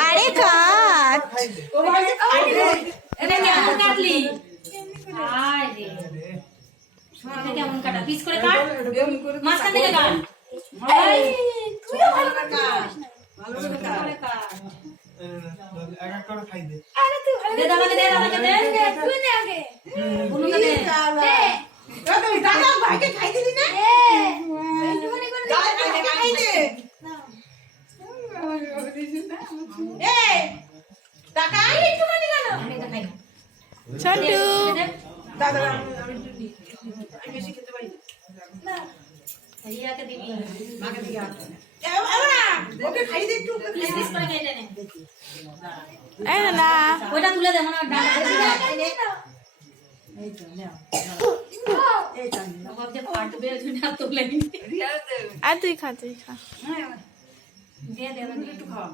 আরে কাট কাটলি কেমন কাটা পিস করে কাট মাঝখান থেকে কাট দে দাদাকে দে দাদাকে দে তুই নে আগে বুনুকে দে তুই দাদা ভাইকে খাই দিলি না একটুখানি করে দাদাকে খাই দে এই টাকা একটুখানি কেন আমি তো খাই ছোটু দাদা আমি বেশি খেতে পারি না রিয়াকে দিবি মাকে দিয়ে এবারে ওকে খাই দে একটু পিস করে কেটে নে এই না ওটা তুলে দে মনে ডালা এই তো নাও এই তো ভাবছে ফাটবে না তুলে নি আর তুই খা দিয়ে দে একটু খাও